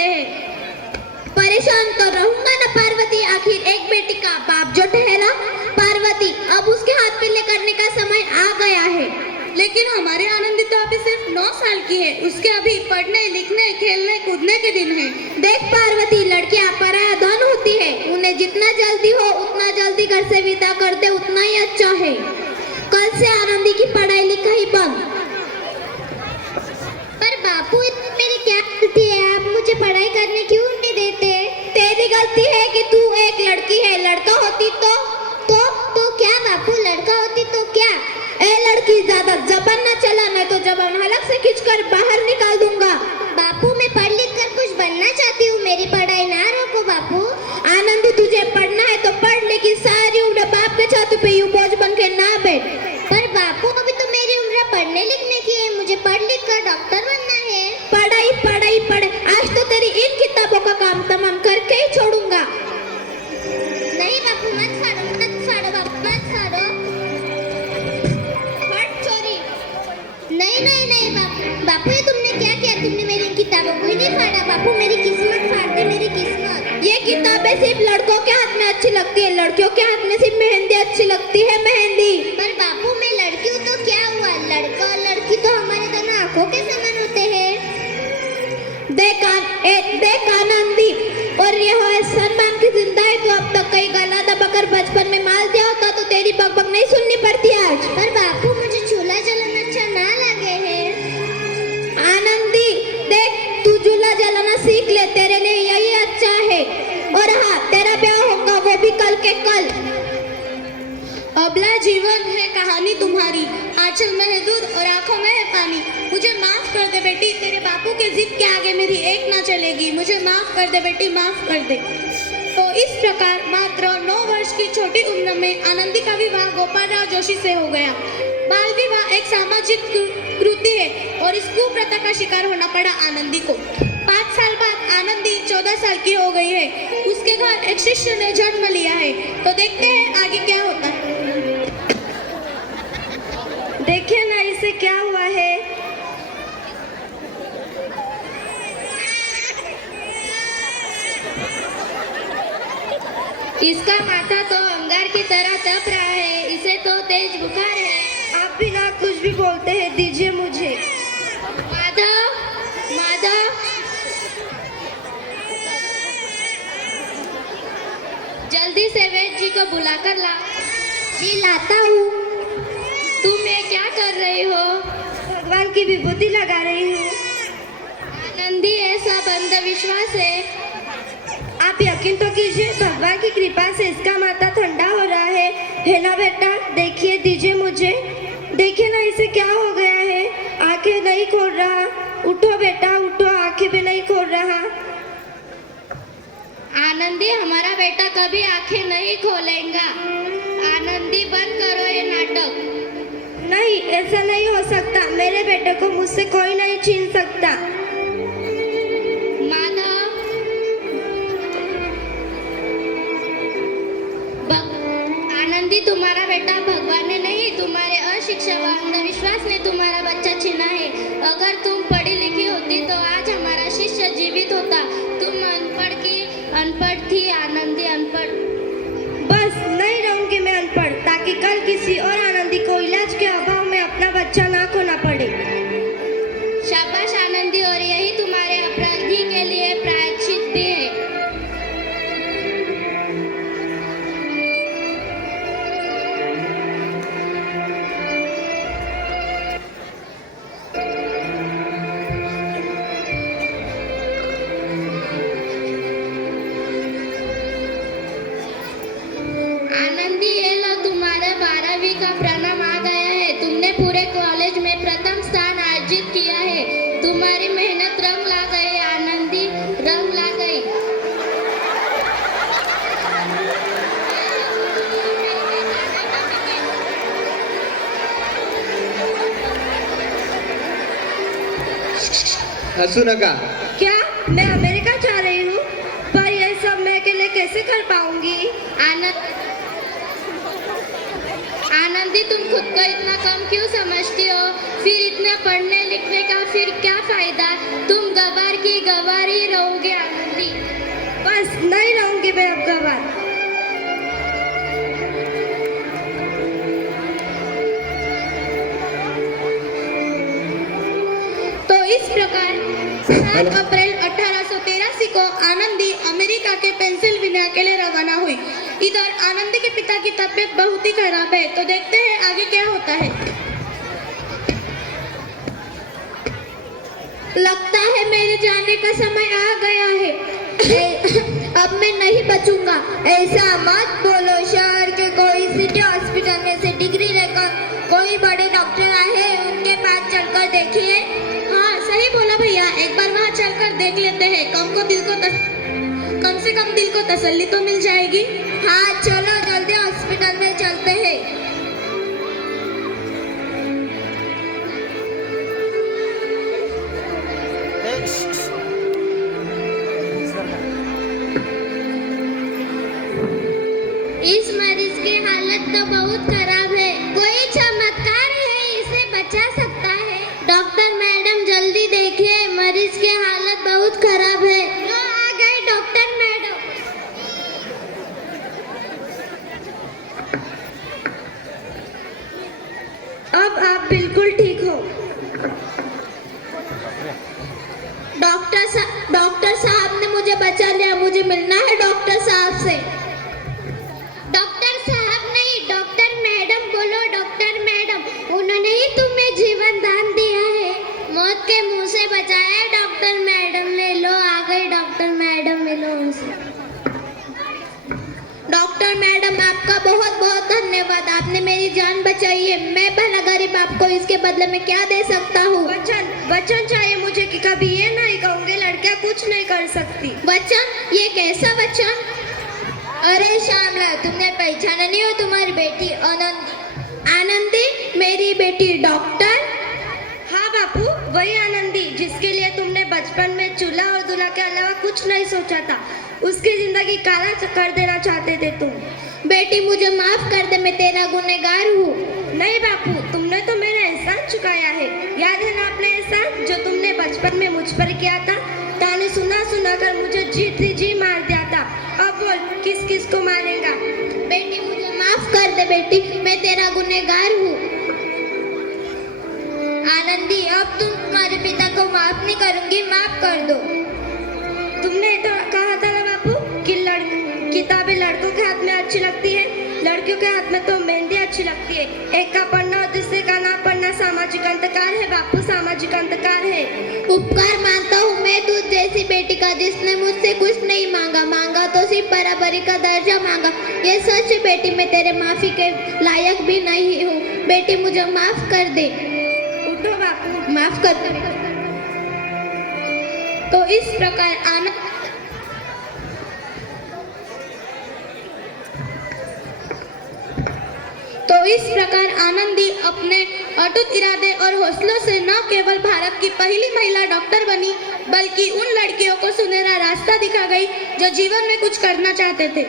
रहते हैं। परेशान तो रहूंगा ना पार्वती, आखिर एक बेटी का बाप जो ठहरा। पार्वती, अब उसके हाथ पीले करने का समय आ गया है। लेकिन हमारे आनंदी तो अभी सिर्फ 9 साल की है, उसके अभी पढ़ने लिखने खेलने कूदने के दिन है। देख पार्वती, लड़कियां पराया धन होती है, उन्हें जितना जल्दी हो उतना जल्दी घर से विदा कर दे उतना ही अच्छा है। कल से आनंदी की पढ़ाई लिखाई बंद। पर बापू, मेरी क्या गलती है? आप मुझे पढ़ाई करने क्यों नहीं देते? तेरी गलती है कि तू एक लड़की है, लड़का होती तो क्या बापू, लड़का होती तो क्या? ए लड़की, ज्यादा जबान न चला, नहीं तो जबान हलक से खींचकर बाहर निकाल दूंगा। बापू, मैं पढ़ लिख कर कुछ बनना चाहती हूँ, मेरी पढ़ाई ना रोको बापू। आनंदी, तुझे पढ़ना है तो पढ़, लेकिन सारी उम्र बाप के छाती पे यूं बोझ बन के ना बैठ। पर बापू, अभी तो मेरी उम्र पढ़ने लिखने की है, मुझे पढ़ लिख कर डॉक्टर बनना है। पढ़ाई पढ़ाई पढ़, आज तो तेरी इन किताबों का काम तमाम करके ही छोड़ूंगा। नहीं बापू, मत फाड़ो बापू, मत फाड़ो। हट चोरी। नहीं बापू, ये तुमने क्या किया? तुमने मेरी इन किताबों को ही नहीं फाड़ा बापू, मेरी किस्मत फाड़ दी, मेरी किस्मत। ये किताबें सिर्फ लड़कों के हाथ में अच्छी लगती है, लड़कियों के हाथ में सिर्फ मेहंदी अच्छी लगती है, मेहंदी। पर बापू, मैं लड़की हूँ तो क्या हुआ? लड़का और लड़की तो हमारे दोनों आंखों के समान होते हैं। देख आनंदी, और ये हो सलमान की जिंदा है, तो अब तक कई गला दबाकर बचपन में मार दिया होता तो तेरी बकबक नहीं सुननी पड़ती आज। पर बापू, मुझे चूल्हा जलाना अच्छा ना लगे है। आनंदी, देख, तू चूल्हा जलाना सीख ले, तेरे लिए यही अच्छा है। और हाँ, तेरा ब्याह होगा, वो भी कल के कल। अबला जीवन है कहानी तुम्हारी, आंचल में है दूध और आंखों में है पानी। मुझे माफ कर दे बेटी, तेरे बापू के जिद के आगे मेरी एक ना चलेगी। मुझे माफ कर दे बेटी, माफ कर दे। तो इस प्रकार मात्र 9 वर्ष की छोटी उम्र में आनंदी का विवाह गोपालराव जोशी से हो गया। बाल विवाह एक सामाजिक कृति है और इस कुप्रथा का शिकार होना पड़ा आनंदी को। 5 साल बाद आनंदी 14 साल की हो गई है। उसके घर एक शिष्य ने जन्म लिया है। तो देखते हैं आगे क्या होता है। देखिए ना इसे क्या हुआ है। इसका माथा तो अंगार की तरह तप रहा है, इसे तो तेज बुखार है। आप भी ना कुछ भी बोलते हैं, दीजिए मुझे। माधव, माधव, जल्दी से वैद्य जी को बुलाकर ला। जी लाता हूँ। तुम ये क्या कर रही हो? भगवान की विभूति लगा रही हूँ। आनंदी, ऐसा अंधविश्वास है। आप यकीन तो कीजिए, भगवान की कृपा से इसका माथा ठंडा हो रहा है ना बेटा? देखिए, दीजिए मुझे। देखिए ना इसे क्या हो गया है, आंखें नहीं खोल रहा। उठो बेटा उठो, आंखें भी नहीं खोल रहा। आनंदी, हमारा बेटा कभी आंखें नहीं खोलेगा। आनंदी, बंद करो ये नाटक। नहीं, ऐसा नहीं हो सकता, मेरे बेटे को मुझसे कोई नहीं छीन सकता। माधव, आनंदी, तुम्हारा बेटा भगवान ने नहीं, तुम्हारे अशिक्षा व अंधविश्वास ने तुम्हारा बच्चा छीना है। अगर तुम पढ़ी लिखी होती तो आज हमारा शिष्य जीवित होता। तुम अनपढ़ थी आनंदी, अनपढ़। बस नहीं रहूंगी मैं अनपढ़, ताकि कल किसी और आनंदी को इलाज के अभाव में अपना बच्चा ना खोना पड़े। शाबाश आनंदी, और यही तुम्हारे अपराधी के लिए प्रायश्चित भी है। आनंदी, ये लो, तुम्हारे 12वीं का परिणाम आ गया है। तुमने पूरे कॉलेज में प्रथम स्थान अर्जित किया है। तुम्हारी मेहनत रंग ला गई आनंदी, रंग ला गई। हंसू नका। क्या मैं अमेरिका जा रही हूँ? पर ये सब मैं अकेले कैसे कर पाऊंगी? आनंदी, तुम खुद को इतना कम क्यों समझती हो? फिर इतना पढ़ने लिखने का फिर क्या फायदा? तुम गवार की गवार ही रहोगे नहीं रहूंगी मैं अब गवार। तो इस प्रकार 7 अप्रैल 1883 को आनंदी अमेरिका के पेंसिल्वेनिया के लिए रवाना हुई। इधर आनंदी के पिता की तबीयत बहुत ही खराब है, तो देखते हैं आगे क्या होता है। लगता है मेरे जाने का समय आ गया है। अब मैं नहीं बचूंगा। ऐसा मत बोलो, शहर के कोई सिटी हॉस्पिटल में से डिग्री लेकर कोई बड़े डॉक्टर आए हैं, उनके पास चलकर देखिए। हाँ सही बोला भैया, एक बार वहाँ चलकर देख लेते हैं। कम से कम दिल को तसल्ली तो मिल जाएगी। हाँ चलो जल्दी हॉस्पिटल में चलते हैं। इस मरीज की हालत तो बहुत खराब है। कोई चमत्कार है इसे बचा सकता है। डॉक्टर मैडम जल्दी देखिए, मरीज की हालत बहुत खराब है। लो आ गए डॉक्टर मैडम। अब आप बिल्कुल ठीक हो। डॉक्टर साहब ने मुझे बचा लिया। मुझे मिलना है डॉक्टर साहब से। डॉक्टर साहब नहीं, डॉक्टर मैडम बोलो। डॉक्टर मैडम, उन्होंने ही तुम्हें जीवन दान दिया है, मौत के मुंह से बचाया है। डॉक्टर मैडम ले लो, आ गई डॉक्टर मैडम, मिलो उनसे। डॉक्टर मैडम आपका बहुत बहुत धन्यवाद, आपने मेरी जान बचाई है। मैं भला गरीब आपको इसके बदले में क्या दे सकता हूँ? वचन चाहिए मुझे कि कभी ये नहीं कहूँगी लड़कियाँ कुछ नहीं कर सकती। वचन? ये कैसा वचन? अरे श्यामला, तुमने पहचाना नहीं हो तुम्हारी बेटी आनंदी? आनंदी? मेरी बेटी डॉक्टर? हाँ बापू, वही आनंदी जिसके लिए तुमने बचपन में चूल्हा और दूल्हा के अलावा कुछ नहीं सोचा था। उसकी जिंदगी काला कर देना चाहते थे तुम। बेटी मुझे माफ कर दे, मैं तेरा गुनहगार हूँ। नहीं बापू, तुमने तो मेरा एहसान चुकाया है। याद है ना अपना एहसान जो तुमने बचपन में मुझ पर किया था? ताने सुना सुना कर मुझे जी मार दिया था। अब बोल, किस किस को मारेगा? बेटी मुझे माफ कर दे बेटी, मैं तेरा गुनहगार हूँ। आनंदी, अब तुम तुम्हारे पिता को माफ नहीं करूंगी, माफ कर दो। तुमने तो कहा था ना बापू कि किताबें लड़कों के हाथ में अच्छी लगती है, लड़कियों के हाथ में तो मेहंदी अच्छी लगती है। एक का पढ़ना और दूसरे का ना पढ़ना सामाजिक अंधकार है बापू, सामाजिक अंधकार है। उपकार मानता हूँ मैं तुझ जैसी बेटी का, जिसने मुझसे कुछ नहीं मांगा तो सिर्फ बराबरी का दर्जा मांगा। ये सच है बेटी, मैं तेरे माफी के लायक भी नहीं हूँ। बेटी मुझे माफ कर दे। उठो बापू। माफ कर दे। तो इस प्रकार आनंदी अपने अटूट इरादे और हौसलों से न केवल भारत की पहली महिला डॉक्टर बनी, बल्कि उन लड़कियों को सुनहरा रास्ता दिखा गई जो जीवन में कुछ करना चाहते थे।